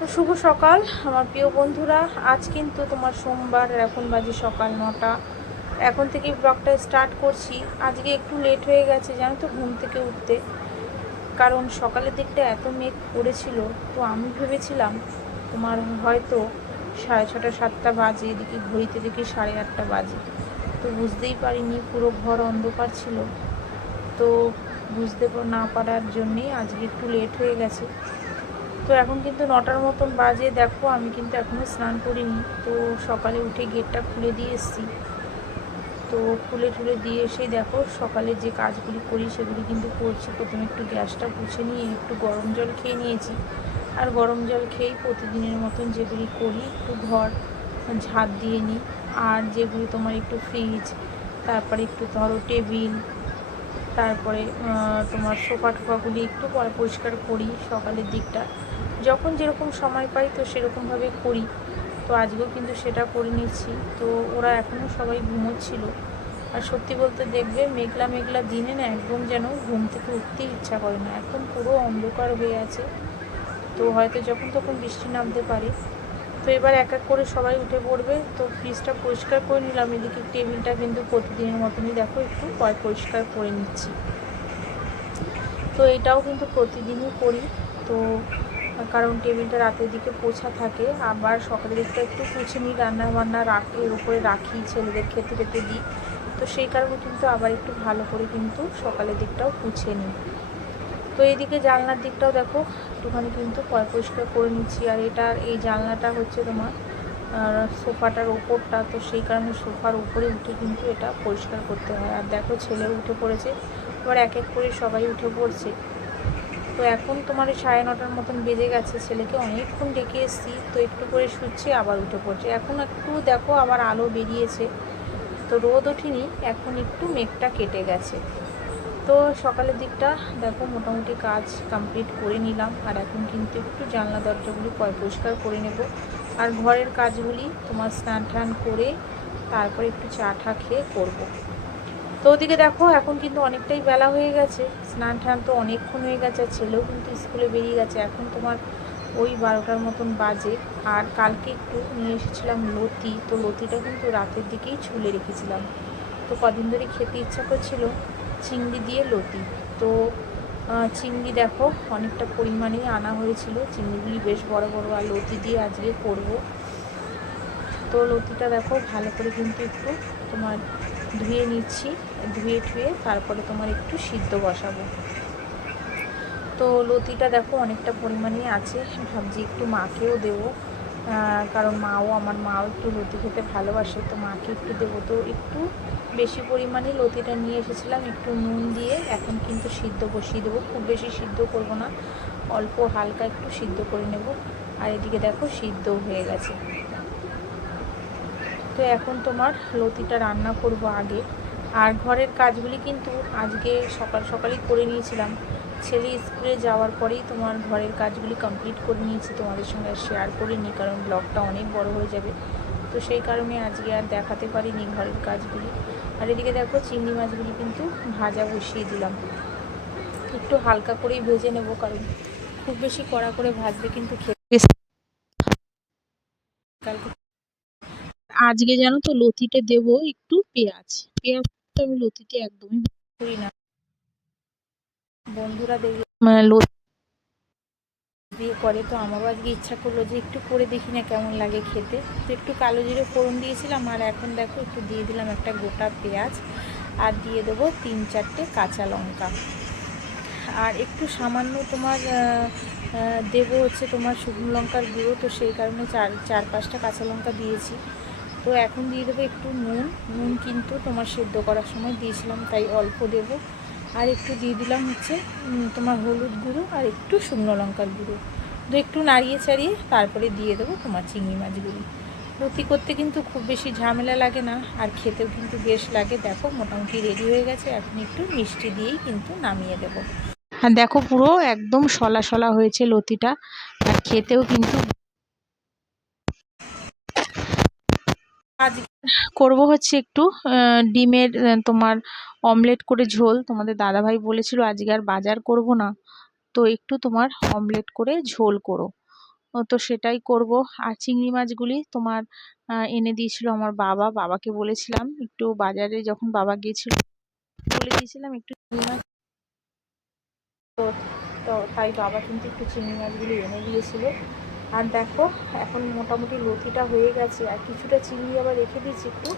তো শুভ সকাল আমার প্রিয় বন্ধুরা। আজ কিন্তু তোমার সোমবার, এখন বাজে সকাল 9টা। এখন থেকেই ব্লগটা স্টার্ট করছি। আজকে একটু লেট হয়ে গেছে জানো তো ঘুম থেকে উঠতে, কারণ সকালের দিকটা এত মেঘ পড়েছিল। তো আমি ভেবেছিলাম তোমার হয়তো 6:30 7টা বাজে, এদিকে ঘড়িতে দেখি 8:30 বাজে। তো বুঝতেই পারিনি, পুরো ঘর অন্ধকার ছিল। তো বুঝতে না পারার জন্যেই আজকে একটু লেট হয়ে গেছে। তো এখন কিন্তু 9টার মতন বাজে, দেখো আমি কিন্তু এখনও স্নান করিনি। তো সকালে উঠে গেটটা খুলে দিয়ে এসেছি। তো খুলে টুলে দিয়ে এসেই দেখো সকালে যে কাজগুলি করি সেগুলি কিন্তু করছি। প্রথমে একটু গ্যাসটা পুছে নিয়ে একটু গরম জল খেয়ে নিয়েছি। আর গরম জল খেয়েই প্রতিদিনের মতন যেগুলি করি, একটু ঘর ঝাড় দিয়ে নিই। আর যেগুলি তোমার একটু ফ্রিজ, তারপরে একটু ধরো টেবিল, তারপরে তোমার সোফা টোফাগুলি একটু পরে পরিষ্কার করি সকালের দিকটা, যখন যেরকম সময় পাই তো সেরকমভাবে করি। তো আজকেও কিন্তু সেটা করে নিচ্ছি। তো ওরা এখনও সবাই ঘুমোচ্ছিল। আর সত্যি বলতে দেখবে মেঘলা মেঘলা দিনে না একদম যেন ঘুম থেকে উঠতেই ইচ্ছা করে না, একদম পুরো অন্ধকার হয়ে আছে। তো হয়তো যখন তখন বৃষ্টি নামতে পারে। তো এবার এক এক করে সবাই উঠে পড়বে। তো ফ্রিজটা পরিষ্কার করে নিলাম। এদিকে টেবিলটা কিন্তু প্রতিদিনের মতনই দেখো একটু পরিষ্কার করে নিচ্ছি। তো এটাও কিন্তু প্রতিদিনই করি। তো কারণ টেবিলটা রাতের দিকে পোছা থাকে, আবার সকালের দিকটা একটু পুছে নিই, রান্নাবান্না এর উপরে রাখি, ছেলেদের খেতে খেতে দিই। তো সেই কারণে কিন্তু আবার একটু ভালো করে কিন্তু সকালের দিকটাও পুছে নিই। তো এইদিকে জানলার দিকটাও দেখো একটুখানি কিন্তু পরিষ্কার করে নিচ্ছি। আর এই জানলাটা হচ্ছে তোমার সোফাটার ওপরটা, তো সেই কারণে সোফার উপরে উঠে কিন্তু এটা পরিষ্কার করতে হয়। আর দেখো ছেলেও উঠে পড়েছে, এবার এক এক করে সবাই উঠে পড়ছে। তো এখন তোমার 9:30টার মতন বেজে গেছে। ছেলেকে অনেকক্ষণ ডেকে এসেছি, তো একটু করে শুচ্ছে আবার উঠে পড়ছে। এখন একটু দেখো আবার আলো বেরিয়েছে, তো রোদ ওঠেনি, এখন একটু মেঘটা কেটে গেছে। তো সকালের দিকটা দেখো মোটামুটি কাজ কমপ্লিট করে নিলাম। আর এখন কিন্তু একটু জানলা দরজাগুলি পরিষ্কার করে নেব। আর ঘরের কাজগুলি তোমার স্নান টান করে তারপরে একটু চা টা খেয়ে করবো। তো ওদিকে দেখো এখন কিন্তু অনেকটাই বেলা হয়ে গেছে, স্নান টান তো অনেকক্ষণ হয়ে গেছে। আর ছেলেও কিন্তু স্কুলে বেরিয়ে গেছে, এখন তোমার ওই 12টার মতন বাজে। আর কালকে একটু নিয়ে এসেছিলাম লতি, তো লতিটা কিন্তু রাতের দিকেই ছুলে রেখেছিলাম। তো কদিন ধরে খেতে ইচ্ছা করছিল চিংড়ি দিয়ে লতি। তো চিংড়ি দেখো অনেকটা পরিমাণেই আনা হয়েছিল, চিংড়িগুলি বেশ বড় বড়। আর লতি দিয়ে আজকে করব। তো লতিটা দেখো ভালো করে কিন্তু একটু তোমার ধুয়ে নিচ্ছি, ধুয়ে ঠুয়ে তারপরে তোমার একটু সিদ্ধ বসাবো। তো লতিটা দেখো অনেকটা পরিমাণেই আছে, ভাবছি একটু মাকেও দেবো, কারণ আমার মাও একটু লতি খেতে ভালোবাসে, তো মাকে একটু দেবো। তো একটু বেশি পরিমাণে লতিটা নিয়ে এসেছিলাম, একটু নুন দিয়ে এখন কিন্তু সিদ্ধ বসিয়ে দেবো। খুব বেশি সিদ্ধ করব না, অল্প হালকা একটু সিদ্ধ করে নেব। আর এদিকে দেখো সিদ্ধ হয়ে গেছে। তো এখন তোমার লতিটা রান্না করব আগে। আর ঘরের কাজগুলি কিন্তু আজকে সকাল সকালই করে নিয়েছিলাম। ছেলে স্কুলে যাওয়ার পরেই তোমার ঘরের কাজগুলি কমপ্লিট করে নিয়েছি, তোমাদের সঙ্গে শেয়ার করিনি কারণ ব্লগটা অনেক বড় হয়ে যাবে। তো সেই কারণে আজকে আর দেখাতে পারিনি ঘরের কাজগুলি। আর এদিকে দেখো চিংড়ি মাছগুলি কিন্তু ভাজা বসিয়ে দিলাম, একটু হালকা করেই ভেজে নেব, কারণ খুব বেশি কড়া করে ভাজলে কিন্তু খেতে আজকে জানো তো লতিতে দেব একটু পেঁয়াজ। তো আমি লতিতে একদমই করি না, বন্ধুরা দেখবে লতি দিয়ে করে, তো আমারও আজকে ইচ্ছা করলো যে একটু করে দেখি না কেমন লাগে খেতে। তো একটু কালো জিরে ফোড়ন দিয়েছিলাম, আর এখন দেখো একটু দিয়ে দিলাম একটা গোটা পেঁয়াজ, আর দিয়ে দেবো 3-4টে কাঁচা লঙ্কা। আর একটু সামান্য তোমার দেবো হচ্ছে তোমার শুকনো লঙ্কার গুঁড়ো, তো সেই কারণে 4-5টা কাঁচা লঙ্কা দিয়েছি। তো এখন দিয়ে দেবো একটু নুন কিন্তু তোমার সেদ্ধ করার সময় দিয়েছিলাম, তাই অল্প দেবো। আর একটু দিয়ে দিলাম হচ্ছে তোমার হলুদ গুঁড়ো আর একটু শুকনো লঙ্কার গুঁড়ো। তো একটু নাড়িয়ে চাড়িয়ে তারপরে দিয়ে দেবো তোমার চিংড়ি মাছগুলি। লতি করতে কিন্তু খুব বেশি ঝামেলা লাগে না, আর খেতেও কিন্তু বেশ লাগে। দেখো মোটামুটি রেডি হয়ে গেছে, এখন একটু মিষ্টি দিয়েই কিন্তু নামিয়ে দেবো। আর দেখো পুরো একদম শলা শলা হয়েছে লতিটা, আর খেতেও কিন্তু। আজ করব হচ্ছে একটু ডিমের তোমার অমলেট করে ঝোল। তোমাদের দাদাভাই বলেছিল আজকে আর বাজার করব না, তো একটু তোমার অমলেট করে ঝোল করো। তো সেটাই করব। আর চিংড়ি মাছগুলি তোমার এনে দিয়েছিল আমার বাবাকে বলেছিলাম একটু বাজারে, যখন বাবা গিয়েছিল বলে দিয়েছিলাম একটু চিংড়ি মাছ, তো তো তাই বাবা কিন্তু একটু চিংড়ি মাছগুলি এনে দিয়েছিল। আর দেখো এখন মোটামুটি লতিটা হয়ে গেছে, আর কিছুটা চিংড়ি আবার রেখে দিয়েছি, একটু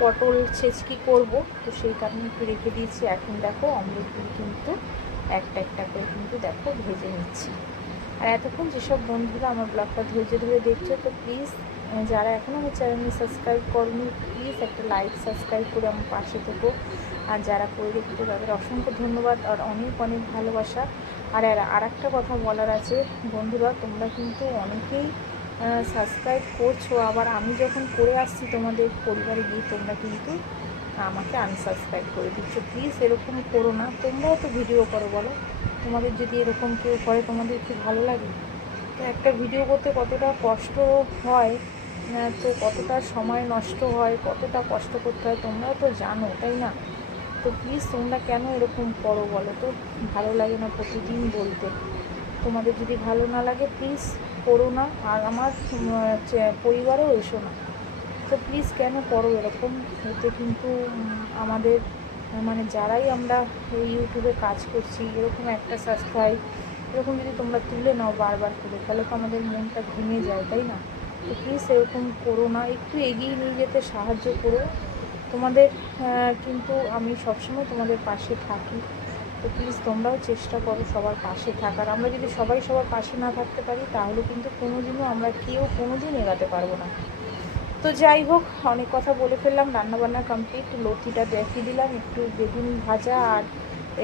পটল ছেচকি করব, তো সেই কারণে একটু রেখে দিয়েছি। এখন দেখো অমলেটগুলি কিন্তু একটা একটা করে কিন্তু দেখো ভেজে নিচ্ছি। আর এতক্ষণ যেসব বন্ধুরা আমার ব্লগটা ধৈর্য ধরে দেখছো, তো প্লিজ যারা এখনও আমার চ্যানেলটি সাবস্ক্রাইব করনি, প্লিজ একটা লাইক সাবস্ক্রাইব করে আমার পাশে থেকো। আর যারা করে রেখেছো তাদের অসংখ্য ধন্যবাদ আর অনেক অনেক ভালোবাসা। আর একটা কথা বলার আছে বন্ধুরা, তোমরা কিন্তু অনেকেই সাবস্ক্রাইব করছো, আবার আমি যখন করে আসছি তোমাদের পরিবারে গিয়ে তোমরা কিন্তু আমাকে আনসাবস্ক্রাইব করে দিচ্ছ। প্লিজ এরকম করো না, তোমরাও তো ভিডিও করো, বলো তোমাদের যদি এরকম কেউ করে তোমাদের কি ভালো লাগে? তো একটা ভিডিও করতে কতটা কষ্ট হয়, তো কতটা সময় নষ্ট হয়, কতটা কষ্ট করতে হয় তোমরাও তো জানো, তাই না? তো প্লিজ তোমরা কেন এরকম করো বলো তো? ভালো লাগে না প্রতিদিন বলতে। তোমাদের যদি ভালো না লাগে প্লিজ করো না, আর আমার পরিবারেও এসো না। তো প্লিজ কেন করো এরকম? এতে কিন্তু আমাদের মানে যারাই আমরা ইউটিউবে কাজ করছি, এরকম একটা সাবস্ক্রাইব এরকম যদি তোমরা তুলে নাও বারবার করে, তাহলে তো আমাদের মনটা ভেঙে যায়, তাই না? তো প্লিজ এরকম করো না, একটু এগিয়ে নিয়ে যেতে সাহায্য করো। তোমাদের কিন্তু আমি সবসময় তোমাদের পাশে থাকি। তো প্লিজ তোমরাও চেষ্টা করো সবার পাশে থাকার। আমরা যদি সবাই সবার পাশে না থাকতে পারি তাহলে কিন্তু কোনোদিনও আমরা কেউ কোনোদিন এগাতে পারবো না। তো যাই হোক, অনেক কথা বলে ফেললাম। রান্নাবান্না কমপ্লিট, লতিটা দেখিয়ে দিলাম, একটু বেগুন ভাজা আর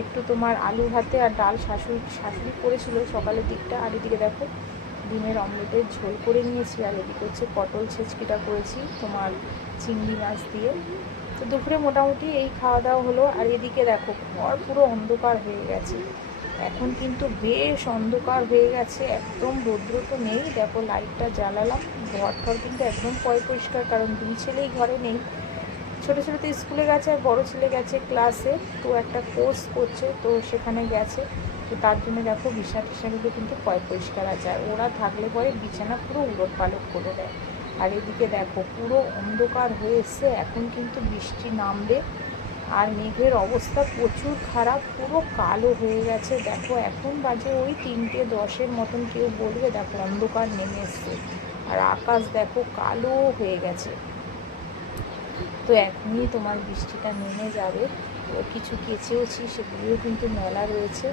একটু তোমার আলু ভাতে আর ডাল শাশুড়ি করেছিল সকালের দিকটা। আর এদিকে দেখো ডিমের অমলেটের ঝোল করে নিয়েছি, আর এদিকে হচ্ছে পটল ছেচকিটা করেছি তোমার চিংড়ি মাছ দিয়ে। তো দুপুরে মোটামুটি এই খাওয়া দাওয়া হলো। আর এদিকে দেখো ঘর পুরো অন্ধকার হয়ে গেছে, এখন কিন্তু বেশ অন্ধকার হয়ে গেছে, একদম রৌদ্র তো নেই। দেখো লাইটটা জ্বালালাম, ঘর কিন্তু একদম পরিষ্কার, কারণ দুই ছেলেই ঘরে নেই। ছোটো ছেলে তো স্কুলে গেছে আর বড়ো ছেলে গেছে ক্লাসে, তো একটা কোর্স করছে, তো সেখানে গেছে। তো তার জন্য দেখো বিছানা টিছানাগুলো কিন্তু পরিষ্কার আছে, আর ওরা থাকলে পরে বিছানা পুরো উলট পালট করে দেয়। আর এদিকে দেখো পুরো অন্ধকার হয়ে এসছে, এখন কিন্তু বৃষ্টি নামবে। আর মেঘের অবস্থা প্রচুর খারাপ, পুরো কালো হয়ে গেছে। দেখো এখন বাজে ওই 3:10 মতন, কেউ বলবে দেখো অন্ধকার নেমে এসছে, আর আকাশ দেখো কালো হয়ে গেছে। তো এখনই তোমার বৃষ্টিটা নেমে যাবে। তো কিছু কেচেওছি, সেগুলিও কিন্তু মেলা রয়েছে।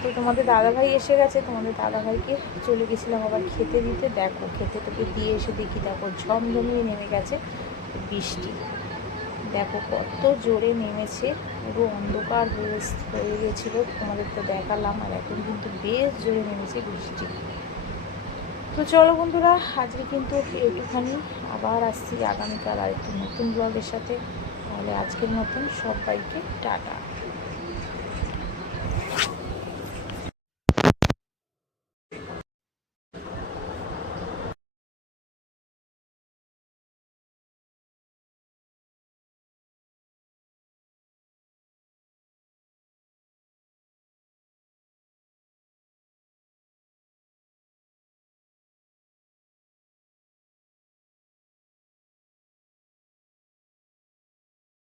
তো তোমাদের দাদাভাই এসে গেছে, তোমাদের দাদাভাইকে চলে গেছিলাম আবার খেতে দিতে। দেখো খেতে টেতে দিয়ে এসে দেখি দেখো ঝমঝমিয়ে নেমে গেছে বৃষ্টি। দেখো কত জোরে নেমেছে, পুরো অন্ধকার হয়ে গেছিলো, তোমাদের তো দেখালাম। আর এখন কিন্তু বেশ জোরে নেমেছে বৃষ্টি। তো চলো বন্ধুরা, আজকে কিন্তু একটুখানি, আবার আসছি আগামীকাল আরেকটি নতুন ব্লগের সাথে। তাহলে আজকের মতন সবাইকে টাটা।